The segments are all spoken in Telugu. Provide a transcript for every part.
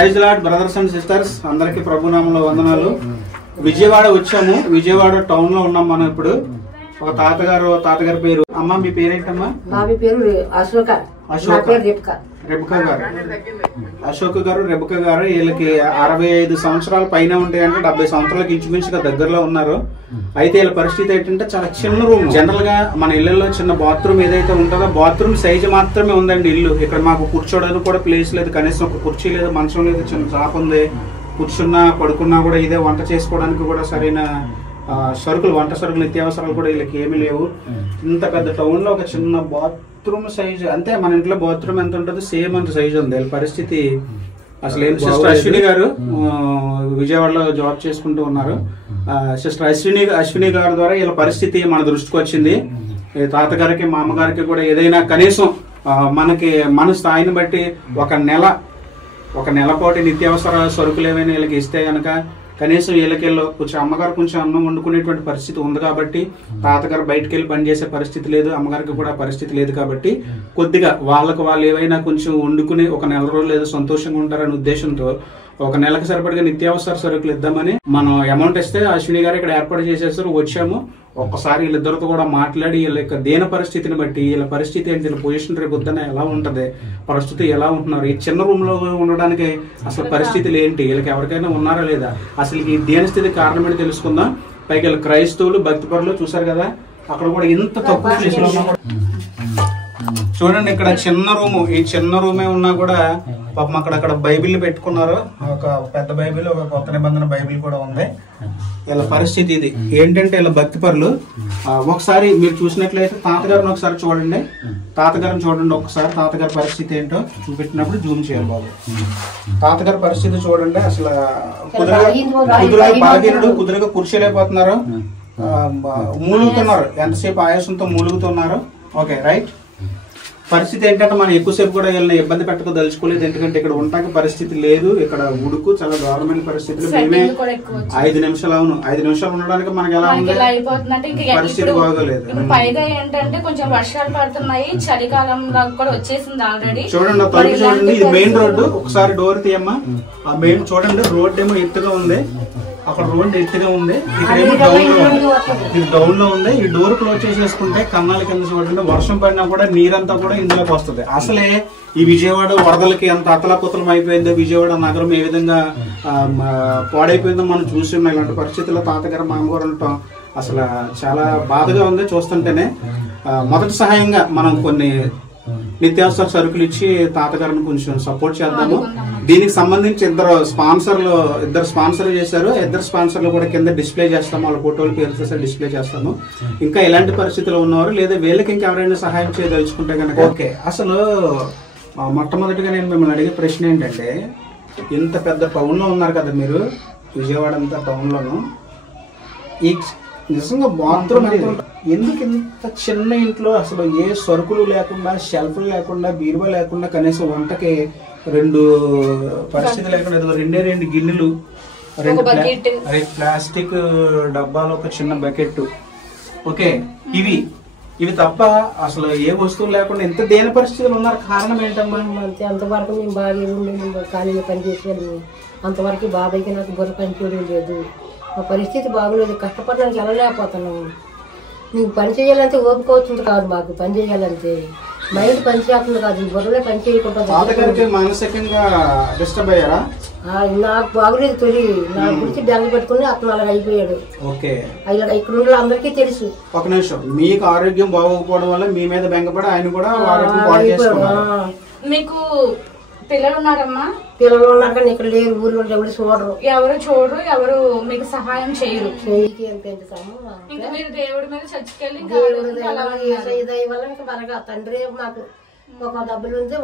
Praise lord brothers and sisters, అందరికి ప్రభునామంలో వందనాలు. విజయవాడ వచ్చాము. విజయవాడ టౌన్ లో ఉన్నాం మనం ఇప్పుడు. ఒక తాతగారి పేరు. అమ్మ మీ పేరేంటమ్మా? బాబీ పేరు అశోక. రెబకా గారు. అశోక్ గారు, రెబకా గారు. వీళ్ళకి 65 సంవత్సరాల పైన ఉంటాయంటే 70 సంవత్సరాలకి ఇంచుమించుగా దగ్గరలో ఉన్నారు. అయితే వీళ్ళ పరిస్థితి ఏంటంటే చాలా చిన్న రూమ్. జనరల్ గా మన ఇళ్లలో చిన్న బాత్రూమ్ ఏదైతే ఉంటుందో బాత్రూమ్ సైజ్ మాత్రమే ఉందండి ఇల్లు. ఇక్కడ మాకు కూర్చోడానికి కూడా ప్లేస్ లేదు, కనీసం ఒక కుర్చీ లేదు, మంచం లేదు, చిన్న చాప ఉంది. కూర్చున్నా పడుకున్నా కూడా ఇదే. వంట చేసుకోవడానికి కూడా సరైన సరుకులు, వంట సరుకులు, నిత్యావసరాలు కూడా వీళ్ళకి ఏమీ లేవు. ఇంత పెద్ద టౌన్ లో ఒక చిన్న బాత్రూమ్ సైజ్ అంతే. మన ఇంట్లో బాత్రూమ్ ఎంత ఉంటుంది సేమ్ అంత సైజ్ ఉంది. వీళ్ళ పరిస్థితి అసలు ఏం. సిస్టర్ అశ్విని గారు విజయవాడలో జాబ్ చేసుకుంటూ ఉన్నారు. సిస్టర్ అశ్విని గారి ద్వారా వీళ్ళ పరిస్థితి మన దృష్టికి వచ్చింది. తాతగారికి మా అమ్మగారికి కూడా ఏదైనా కనీసం మనకి మన స్థాయిని బట్టి ఒక నెల పాటు నిత్యావసర సరుకులు ఏమైనా వీళ్ళకి ఇస్తే గనక కనీసం వీళ్ళకెళ్ళి కొంచెం అమ్మగారు కొంచెం అన్నం వండుకునేటువంటి పరిస్థితి ఉంది కాబట్టి, తాతగారు బయటకు వెళ్ళి పనిచేసే పరిస్థితి లేదు, అమ్మగారికి కూడా పరిస్థితి లేదు కాబట్టి కొద్దిగా వాళ్ళు ఏవైనా కొంచెం వండుకుని ఒక నెల రోజులు ఏదో సంతోషంగా ఉంటారనే ఉద్దేశంతో ఒక నెలకు సరిపడిగా నిత్యావసర సరుకులు ఇద్దామని మనం అమౌంట్ ఇస్తే అశ్విని గారు ఇక్కడ ఏర్పాటు చేసేసారు. వచ్చాము. ఒక్కసారి వీళ్ళిద్దరితో కూడా మాట్లాడి వీళ్ళ యొక్క దేన పరిస్థితిని బట్టి వీళ్ళ పరిస్థితి ఏంటి, వీళ్ళ పొజిషన్ రేపు పొద్దున ఎలా ఉంటది, పరిస్థితి ఎలా ఉంటున్నారు, ఈ చిన్న రూమ్ లో ఉండడానికి అసలు పరిస్థితులు ఏంటి, వీళ్ళకి ఎవరికైనా ఉన్నారా లేదా, అసలు ఈ దేని స్థితి కారణం ఏంటి తెలుసుకుందాం. పైకి వీళ్ళ క్రైస్తవులు, భక్తిపరులు చూసారు కదా, అక్కడ కూడా ఇంత తక్కువ ప్లేస్ లో చూడండి. ఇక్కడ చిన్న రూము, ఈ చిన్న రూమే ఉన్నా కూడా పాపం అక్కడ బైబిల్ పెట్టుకున్నారు. ఒక పెద్ద బైబిల్, ఒక కొత్త నిబంధన బైబిల్ కూడా ఉంది. వీళ్ళ పరిస్థితి ఇది. ఏంటంటే వీళ్ళ భక్తిపరులు. ఒకసారి మీరు చూసినట్లయితే తాతగారిని ఒకసారి చూడండి. తాతగారిని చూడండి ఒకసారి. తాతగారి పరిస్థితి ఏంటో చూపెట్టినప్పుడు జూమ్ చేయాలి బాబు. తాతగారి పరిస్థితి చూడండి. అసలు కుదురుగా కూర్చోలేకపోతున్నారు, మూలుగుతున్నారు, ఎంతసేపు ఆయాసంతో మూలుగుతున్నారు. Okay right. పరిస్థితి ఏంటంటే మనం ఎక్కువసేపు కూడా వీళ్ళని ఇబ్బంది పెట్టదలుచుకోలేదు, ఎందుకంటే ఇక్కడ ఉండటానికి పరిస్థితి లేదు. ఇక్కడ ఉడుకు చాలా దారుణమైన పరిస్థితులు. మేమే 5 నిమిషాలు 5 నిమిషాలు ఉండడానికి మనకి ఎలా ఉంది పరిస్థితి బాగోలేదు. పైగా ఏంటంటే కొంచెం వర్షాలు పడుతున్నాయి, చలికాలం కూడా వచ్చేసింది ఆల్రెడీ. చూడండి తలుపు చూడండి. ఇది మెయిన్ రోడ్డు. ఒకసారి డోర్ తీయమ్మా. ఆ మెయిన్ చూడండి, రోడ్ ఏమో ఎత్తుగా ఉంది, అక్కడ రోడ్ ఎత్తుగా ఉంది, ఇక్కడేమో డౌన్ లో ఉంది. ఈ డోర్ క్లోజ్ చేసేసుకుంటే కన్నాల కింద చూడండి, వర్షం పడినా కూడా నీరంతా కూడా ఇందులోకి వస్తుంది. అసలే ఈ విజయవాడ వరదలకి ఎంత అతలకుతలం అయిపోయిందో, విజయవాడ నగరం ఏ విధంగా పాడైపోయిందో మనం చూసి ఉన్నాం. ఇలాంటి పరిస్థితుల్లో తాతగారు, మామగారు ఉండటం అసలు చాలా బాధగా ఉంది చూస్తుంటేనే. మొదటి సహాయంగా మనం కొన్ని నిత్యావసర సరుకులు ఇచ్చి తాతగారిని కొంచెం సపోర్ట్ చేద్దాము. దీనికి సంబంధించి ఇద్దరు స్పాన్సర్ చేశారు. ఇద్దరు స్పాన్సర్లు కూడా కింద డిస్ప్లే చేస్తాము, వాళ్ళ ఫోటోలు పేరు డిస్ప్లే చేస్తాము. ఇంకా ఎలాంటి పరిస్థితుల్లో ఉన్నవారు లేదా వీళ్ళకి ఇంకెవరైనా సహాయం చేయదలుచుకుంటే కనుక ఓకే. అసలు మొట్టమొదటిగా నేను మిమ్మల్ని అడిగే ప్రశ్న ఏంటంటే, ఇంత పెద్ద టౌన్ లో ఉన్నారు కదా మీరు, విజయవాడ అంతా టౌన్ లోను, ఈ నిజంగా బాత్రూమ్ ఎందుకు ఇంత చిన్న ఇంట్లో అసలు ఏ సరుకులు లేకుండా, షెల్ఫ్లు లేకుండా, బీరువా లేకుండా, కనీసం వంటకి 2 పరిస్థితి లేకుండా 2 గిన్నెలు, 2 ప్లాస్టిక్ డబ్బాలు, ఒక చిన్న బకెట్. ఓకే, ఇవి తప్ప అసలు ఏ వస్తువులు లేకుండా ఎంత దేని పరిస్థితులు ఉన్నారు. కారణం ఏంటమ్మా? అంతే, అంతవరకు మేము బాగా ఉండే కానీ పనిచేసేది అంతవరకు బాబాయ్కి నాకు బుర్ర పనిచేయడం లేదు. మా పరిస్థితి బాగోలేదు, కష్టపడడానికి వెళ్ళలేకపోతున్నాము. నీకు పని చేయాలంటే ఓపిక అవుతుంది కాదు, మాకు పని చేయాలంటే మైండ్ పని చేస్తుంది కాదు, బుర్రలే పని చేయకుండా. మానసికంగా డిస్టర్బ్ అయ్యారా? నాకు బాగలేదు తొలి, నా గురించి బెంగ పెట్టుకుని అతను అలాగ అయిపోయాడు. ఓకే, ఇక్కడ ఉన్న అందరికీ తెలుసు. ఒక నిమిషం, మీకు ఆరోగ్యం బాగోకపోవడం వల్ల మీ మీద బెంగపడి ఆయన కూడా మీకు పిల్లలు ఉన్నారమ్మా? పిల్లలు ఉన్నారు కానీ ఇక్కడ లేరు, ఊర్లో ఎవరు చూడరు, ఎవరు మీకు సహాయం చేయరు. ఇంకా మీరు దేవుడి మీద చచ్చికెళ్ళి బాగా తండ్రి మాకు ఒక డబ్బులు ఉంది.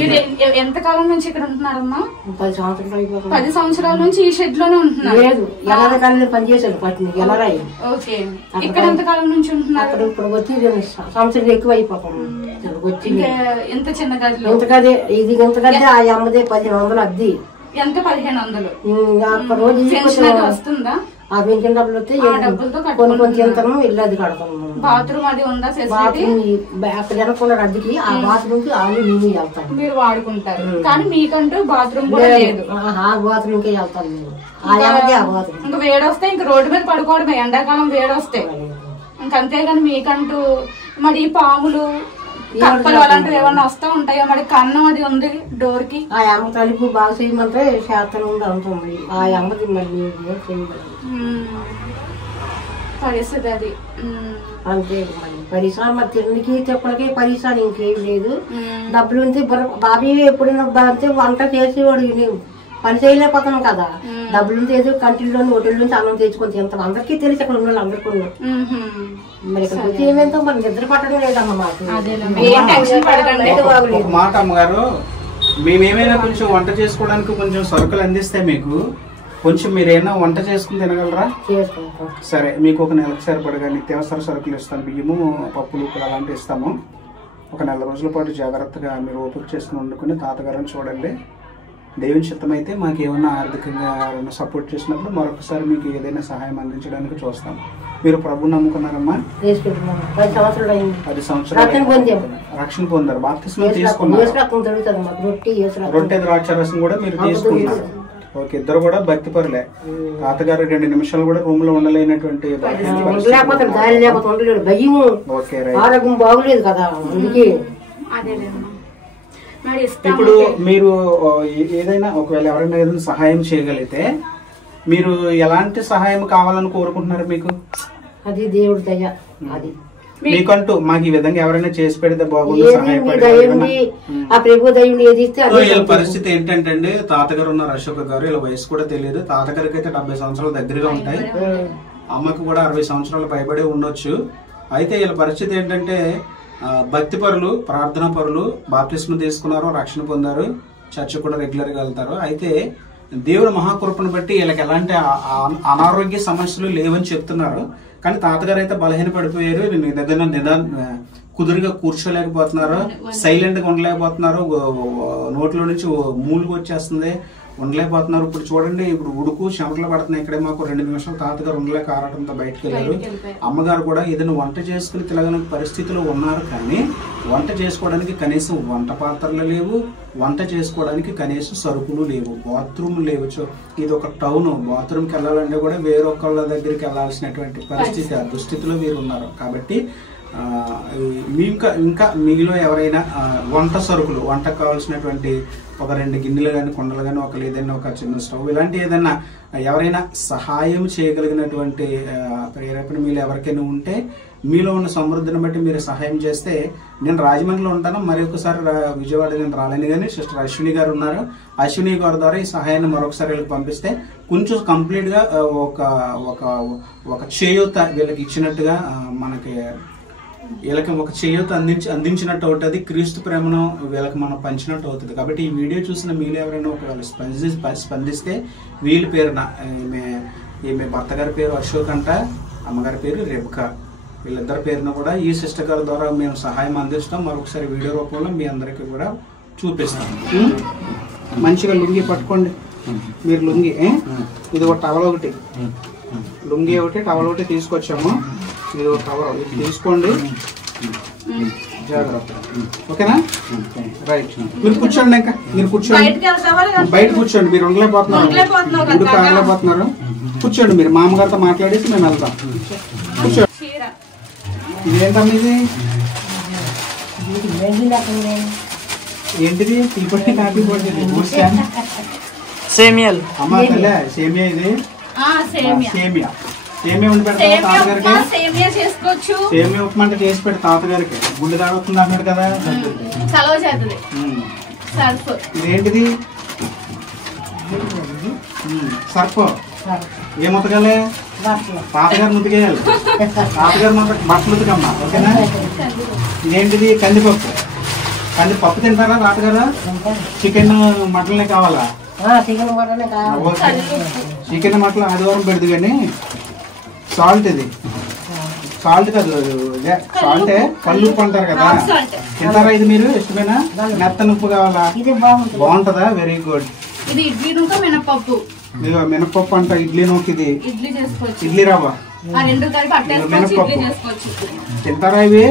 మీరు ఎంత కాలం నుంచి ఇక్కడ ఉంటున్నారమ్మా? 10 సంవత్సరాలు అయిపోయింది. 10 సంవత్సరాల నుంచి ఈ షెడ్ లోనే ఉంటున్నారు? లేదు, పనిచేసాడు పట్టిన ఎలరాయి. ఓకే, ఇక్కడ ఎంత కాలం నుంచి ఉంటున్నారు? ఇప్పుడు వచ్చి సంవత్సరం ఎక్కువ అయిపోతాం. వచ్చి ఎంత చిన్న గదిలో? ఇంత గదే, ఇది ఇంత గదే. ఆ అమ్మదే 1500 అద్దె. ఎంత? 1500. రోజు వస్తుందా? ఆ పెన్షన్ డబ్బులు వస్తే కొన్ని తింటాను, ఇల్లు అది కడతాను. బాత్రూమ్ అది ఉందా? బాత్రూమ్ అక్కడ వెనకుండా అద్దెకి ఆ బాత్రూమ్ కి వాళ్ళు మేము వెళ్తాం, మీరు వాడుకుంటారు. కానీ మీకంటూ బాత్రూమ్ కూడా లేదు. ఆ బాత్రూమ్ కే వెళ్తాం మేము. ఆ బాత్రూమ్ ఇంకా వేడొస్తే ఇంక రోడ్డు మీద పడుకోవడమే, ఎండాకాలం వేడొస్తే ఇంకంతేగాని మీకంటూ మరి పాములు కప్పలు అలాంటివి ఏమన్నా వస్తూ ఉంటాయో? మరి కన్నం అది ఉంది డోర్ కి. ఆ అమ్మ తలుపు బాగా చేయమంటే శాతం ఉండి ఉంటుంది. ఆ అమ్మది మరి పరిస్థితి అది అంతే. పరిశ్రమ మరి తిండికి చెప్పలకి పరిశ్రమ ఇంకేం లేదు. డబ్బులు ఉంటే బాబీ ఎప్పుడైనా అంతే వంట చేసేవాడు, పని చేయలేకపోతాం కదా. డబ్బులు ఉంటే ఏదో కంటిలోని హోటల్ నుంచి అన్నం తెచ్చుకొని తింటాం. అందరికీ తెలిసి అక్కడ ఉన్న వాళ్ళు అందరికీ మరి ఇక్కడికి వచ్చి ఏమేంతో మరి నిద్ర పట్టడం లేదమ్మా. ఒక మాట అమ్మగారు, మేమేమైనా కొంచెం వంట చేసుకోవడానికి కొంచెం సరుకులు అందిస్తే మీకు కొంచెం మీరేమైనా వంట చేసుకుని తినగలరా? సరే, మీకు ఒక నెలకు సరిపడగా నిత్యావసర సరుకులు ఇస్తాను. బియ్యము, పప్పులు, అలాంటివి ఇస్తాము. ఒక నెల రోజుల పాటు జాగ్రత్తగా మీరు ఓపిక చేసుకుని వండుకుని తాతగారిని చూడండి. దేవుని చిత్తమైతే మాకు ఏమన్నా ఆర్థికంగా ఎవరైనా సపోర్ట్ చేసినప్పుడు మరొకసారి మీకు ఏదైనా సహాయం అందించడానికి చూస్తాం. మీరు ప్రభు నమ్ముకున్నారమ్మా? 10 సంవత్సరాలు రక్షణ పొందారు, బాప్తిస్మం తీసుకున్నారు, రొట్టె ద్రాక్షరసం కూడా మీరు తీసుకున్నారు. ఓకే, ఇద్దరు కూడా భక్తి పరులే. తాతగారు 2 నిమిషాలు కూడా రూమ్ లో ఉండలేనటువంటి ఆరోగ్యం బాగులేదు కదా. ఇప్పుడు మీరు ఏదైనా ఒకవేళ ఎవరైనా ఏదైనా సహాయం చేయగలిగితే మీరు ఎలాంటి సహాయం కావాలని కోరుకుంటున్నారు? మీకు అది దేవుడి దయ. అది మీకంటూ మాకు ఈ విధంగా ఎవరైనా చేసి పెడితే బాగుంది. పరిస్థితి ఏంటంటే తాతగారు ఉన్నారు, అశోక్ గారు. ఇలా వయసు కూడా తెలియదు. తాతగారికి అయితే 70 సంవత్సరాల దగ్గరగా ఉంటాయి, అమ్మకు కూడా 60 సంవత్సరాలు పైబడి ఉండొచ్చు. అయితే వీళ్ళ పరిస్థితి ఏంటంటే భక్తి పరులు, ప్రార్థనా పరులు, బాప్తిస్మం తీసుకున్నారు, రక్షణ పొందారు, చర్చ్ కూడా రెగ్యులర్ గా వెళ్తారు. అయితే దేవుడు మహాకృపను బట్టి వీళ్ళకి ఎలాంటి అనారోగ్య సమస్యలు లేవని చెప్తున్నారు. కానీ తాతగారు అయితే బలహీన పడిపోయారు, కుదురుగా కూర్చోలేకపోతున్నారు, సైలెంట్ గా ఉండలేకపోతున్నారు, నోట్లో నుంచి మూలుగు వచ్చేస్తుంది, ఉండలేకపోతున్నారు. ఇప్పుడు చూడండి, ఇప్పుడు ఉడుకు చెమటలు పడుతున్నాయి. ఇక్కడే మాకు 2 నిమిషాలు తాతగారు ఉండలేక ఆరాటంతో బయటకు వెళ్ళారు. అమ్మగారు కూడా ఏదైనా వంట చేసుకుని తినగలిగిన పరిస్థితిలో ఉన్నారు. కానీ వంట చేసుకోవడానికి కనీసం వంట పాత్రలు లేవు, వంట చేసుకోవడానికి కనీసం సరుకులు లేవు, బాత్రూమ్ లేవు. ఇది ఒక టౌన్, బాత్రూమ్కి వెళ్ళాలంటే కూడా వేరొకళ్ళ దగ్గరికి వెళ్ళాల్సినటువంటి పరిస్థితి, ఆ దుస్థితిలో వీరు ఉన్నారు. కాబట్టి ఇంకా మీలో ఎవరైనా వంట సరుకులు, వంటకు కావాల్సినటువంటి ఒక 2 గిన్నెలు కానీ, కుండలు కానీ, ఏదైనా ఒక చిన్న స్టవ్, ఇలాంటి ఏదైనా ఎవరైనా సహాయం చేయగలిగినటువంటి ప్రేరేపణ మీలో ఎవరికైనా ఉంటే, మీలో ఉన్న సమృద్ధిని బట్టి మీరు సహాయం చేస్తే, నేను రాజమండ్రిలో ఉంటాను, మరి ఒకసారి విజయవాడ నేను రాలేను. కానీ సిస్టర్ అశ్విని గారు ఉన్నారు, అశ్విని గారి ద్వారా ఈ సహాయాన్ని మరొకసారి వీళ్ళకి పంపిస్తే కొంచెం కంప్లీట్ గా ఒక చేయూత వీళ్ళకి ఇచ్చినట్టుగా, మనకి వీళ్ళకి ఒక చేయూత అందించినట్టు అవుతుంది, క్రీస్తు ప్రేమను వీళ్ళకి మనం పంచినట్టు అవుతుంది. కాబట్టి ఈ వీడియో చూసిన మీరు ఎవరైనా ఒకవేళ స్పందిస్తే వీళ్ళ పేరున, ఈమె భర్త గారి పేరు అశోక్ అంట, అమ్మగారి పేరు రెబకా, వీళ్ళిద్దరి పేరున కూడా ఈ సిస్టర్ గారి ద్వారా మేము సహాయం అందిస్తాం. మరొకసారి వీడియో రూపంలో మీ అందరికీ కూడా చూపిస్తాం. మంచిగా లుంగి పట్టుకోండి మీరు. లుంగి ఇది ఒక టవల్ ఒకటి, లుంగి ఒకటి, టవల్ ఒకటి తీసుకొచ్చాము. ఇది ఒక కవర్, ఇది తీసుకోండి జాగ్రత్త. ఓకేనా? రైట్, మీరు కూర్చోండి. ఇంకా మీరు కూర్చోండి, బయట కూర్చోండి. మీరు ఉండలేకపోతున్నారు, ఉడుకు ఆగలేకపోతున్నారు. కూర్చోండి, మీరు మామగారితో మాట్లాడేసి మేము వెళ్తాం. కూర్చోండి. ఇదేంటమ్మా ఇది? ఏంటిది? టీ పొడి, కాఫీ పొడి, సేమియాలు. అమ్మా తల్లే, సేమియా ఇది? సేమియా. సేమియా ఉండి పెడతా తాతగారికి. సేమియా ఉప్మా అంటే చేసి పెట్టి తాతగారికి. గుండె తాగుతుంది అన్నాడు కదా. ఇదేంటిది? సర్ఫ్. ఏం ఉతకాలి? తాతగారు ఉతికేయాలి. తాతగారు బట్టలు ఉతకమ్మా. ఓకేనా? ఇదేంటిది? కందిపప్పు. కందిపప్పు తింటారా తాతగారు? చికెన్, మటన్లే కావాలా? చికెన్, మటన్ ఆదివారం పెడదు. కానీ సాల్ట్, ఇది సాల్ట్ కాదు, సాల్టే కళ్ళు ఉప్పు అంటారు కదా, తింటారా ఇది? మీరు ఇష్టమేనా? మెత్తన ఉప్పు కావాలా? బాగుంటదా? Very good. ఇది ఇడ్లీ మినపప్పు. ఇదిగో మినపప్పు అంట, ఇడ్లీ నూక, ఇది ఇడ్లీ చేసుకోవచ్చు, ఇడ్లీ రవ్వ, ఆ రెండు కలిపి అట్టేసుకోవచ్చు, ఇడ్లీ చేసుకోవచ్చు. తింటారా ఇవి?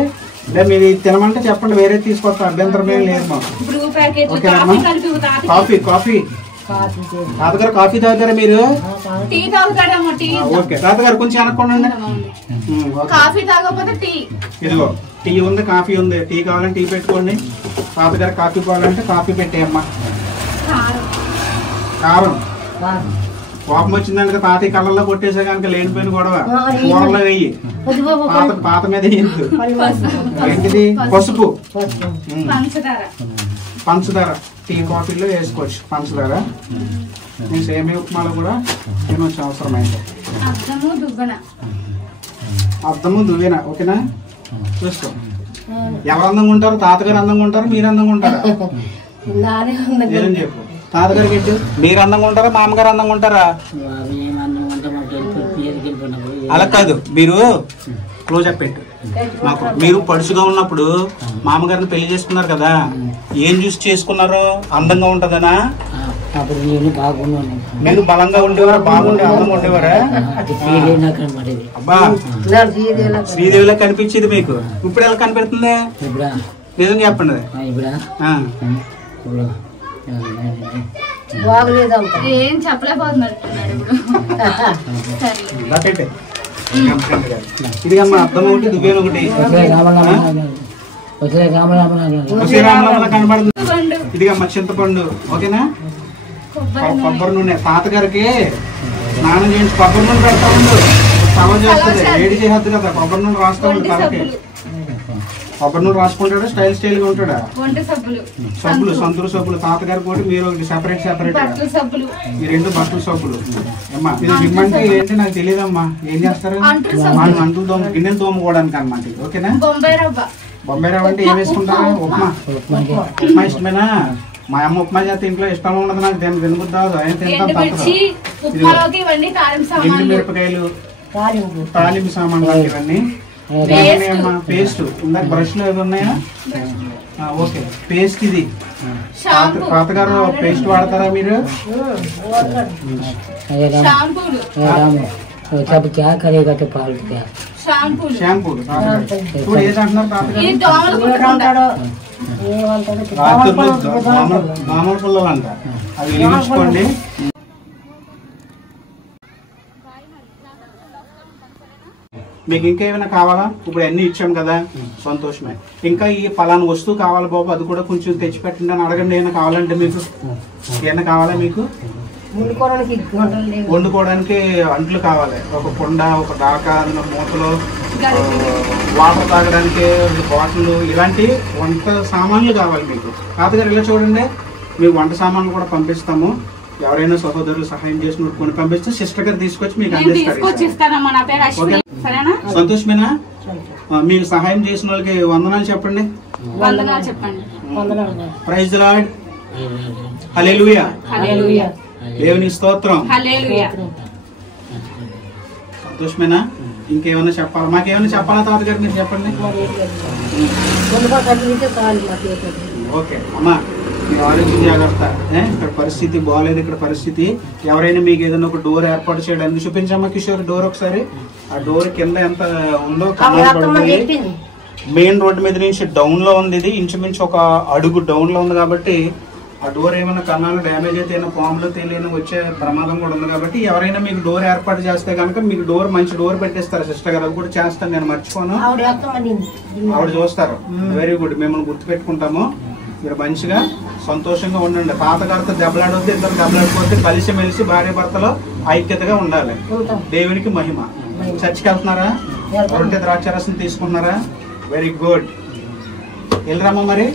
మీరు తినమంటే చెప్పండి, వేరే తీసుకొస్తా, అభ్యంతరం ఏం లేదు మాకు. బ్రూ ప్యాకెట్, ఓకేనమ్మా. కాఫీ కలిపి తాగి. కాఫీ కాఫీ తాతగారు కాఫీ తాగుతారా మీరు? Tea తాగుతాడమ్మా, tea. ఓకే తాతగారు కొంచెం వెనక్కోండి. కాఫీ తాగకపోతే టీ. ఇదిగో టీ ఉంది, కాఫీ ఉంది. టీ కావాలంటే టీ పెట్టుకోండి, తాతగారు కాఫీ కావాలంటే కాఫీ పెట్టేయమ్మా. కారం కోపం వచ్చిందంటే తాతయ్య కళ్ళల్లో కొట్టేసే కనుక లేనిపోయిన గొడవ కూరలో వెయ్యి, పాత మీద వేయద్దు. ఏంటిది? పసుపు, పంచదార, టీ కాఫీలో వేసుకోవచ్చు పంచదార. నేను సేమియా ఉప్మాలో కూడా తినవచ్చు అవసరమైతే. అద్దము దువ్వెన, ఓకేనా? చూసుకో. ఎవరు అందంగా ఉంటారు? తాతగారు అందంగా ఉంటారు, మీరు అందంగా ఉంటారా? ఏం చెప్పు తాతగారికి ఏంటి? మీరు అందంగా ఉంటారా, మామగారు అందంగా ఉంటారా? అలా కాదు, మీరు క్లోజప్ పెట్టు మాకు. మీరు పడుచుగా ఉన్నప్పుడు మామగారిని పెళ్లి చేసుకున్నారు కదా, ఏం చూసి చేసుకున్నారు? అందంగా ఉంటదనా? మీరు బలంగా ఉండేవారా, బాగుండే అందంగా ఉండేవారా? అబ్బా శ్రీదేవిలో కనిపించేది మీకు, ఇప్పుడు ఎలా కనిపెడుతుంది? నిజంగా చెప్పండి. ఏం చెప్పలేకపోతున్నారు. ఇది అమ్మ అర్థం ఒకటి, దువ్వేలు ఒకటి, కనబడుతుంది. ఇది అమ్మ చింతపండు, ఓకేనా? కొబ్బరి నూనె. తాతగారికి స్నానం చేయించి కొబ్బరి నూనె పెడతా ఉండు, చలవ చేస్తుంది, వేడి చేయద్దు కదా. కొబ్బరి నూనె రాస్తా ఉండు తలకి. కొబ్బరి నూనె రాసుకుంటాడా? స్టైల్ స్టైల్ గా ఉంటాడా? సబ్బులు, సంతూరు సబ్బులు. తాతగారి కూడా మీరు ఒకటి సెపరేట్ ఈ రెండు బట్టల సబ్బులు. అమ్మా ఇది ఇమ్మంటే ఏంటి నాకు తెలియదమ్మా. ఏం చేస్తారు? అంటులు తోమ, గిన్నెలు తోముకోవడానికి అనమాట. ఓకేనా? బొంబాయి రవ్వ అంటే ఏం వేసుకుంటారా? ఉప్మా. ఉప్మా ఇష్టమేనా? మా అమ్మ ఉప్మా చేస్తే ఇంట్లో ఇష్టం ఉండదు, నాకు తినబుద్ది అవ్వదు. ఆయన తింటాను తప్పదు. ఎండు మిరపకాయలు, తాలింపు సామాన్లు ఇవన్నీ. పేస్ట్ ఇందాక బ్రష్ లో ఏది ఉన్నాయా? Okay paste. ఇది తాతగారు పేస్ట్ వాడతారా మీరు? షాంపూలు. చూడు ఏది అంటున్నారు తాతగారు? రాత్రులు మామూలు పుల్లలు అంట, అవి వెలిగించుకోండి. మీకు ఇంకా ఏమైనా కావాలా? ఇప్పుడు అన్ని ఇచ్చాం కదా, సంతోషమే. ఇంకా ఈ పలానా వస్తువు కావాలి బాబు, అది కూడా కొంచెం తెచ్చిపెట్టండి అని అడగండి. ఏమైనా కావాలంటే మీకు ఏమైనా కావాలా? మీకు వండుకోవడానికి అంట్లు కావాలి, ఒక కుండ, ఒక దాకా, మూతలు, వాటర్ తాగడానికి బాటిల్, ఇలాంటి వంట సామాన్లు కావాలి మీకు. తాతగారు ఇలా చూడండి, మీకు వంట సామాన్లు కూడా పంపిస్తాము. ఎవరైనా సహోదరులు సహాయం చేసిన కొని పంపిస్తే సిస్టర్ గారు తీసుకొచ్చి మీకు అందిస్తారు. సంతోషమేనా? మీకు సహాయం చేసిన వాళ్ళకి వందనాలు చెప్పండి. ప్రైజ్ ది లార్డ్, హల్లెలూయా, దేవుని స్తోత్రం. సంతోషమేనా? ఇంకేమైనా చెప్పాలా? మాకేమైనా చెప్పాలా తాతగారు? మీరు చెప్పండి. ఓకే అమ్మా, మీ ఆరోగ్యం జాగ్రత్త. ఇక్కడ పరిస్థితి బాగాలేదు, ఇక్కడ పరిస్థితి. ఎవరైనా మీకు ఏదైనా ఒక డోర్ ఏర్పాటు చేయడానికి చూపించమ్మా కిషోర్. డోర్ ఒకసారి, ఆ డోర్ కింద ఎంత ఉందో మెయిన్ రోడ్డు మీద నుంచి డౌన్ లో ఉంది. ఇది ఇంచుమించు ఒక అడుగు డౌన్ లో ఉంది కాబట్టి ఆ డోర్ ఏమైనా కన్నాలు డ్యామేజ్ అయితే పాములు తెలియని వచ్చే ప్రమాదం కూడా ఉంది. కాబట్టి ఎవరైనా మీకు డోర్ ఏర్పాటు చేస్తే కనుక మీకు డోర్ మంచి డోర్ పెట్టేస్తారు సిస్టర్ గారు. అది కూడా చేస్తాను, నేను మర్చిపోను. ఆవిడ చూస్తారు. వెరీ గుడ్, మిమ్మల్ని గుర్తు పెట్టుకుంటాము. మీరు మంచిగా సంతోషంగా ఉండండి. తాతగారితో దెబ్బలాడొద్దు, ఇద్దరు దెబ్బలాడిపోతే కలిసి మెలిసి భార్య భర్తలో ఐక్యతగా ఉండాలి. దేవునికి మహిమ. చర్చికి వెళ్తున్నారా? రొట్టె ద్రాక్షరసం తీసుకున్నారా? Very good. వెళ్ళరామా మరి.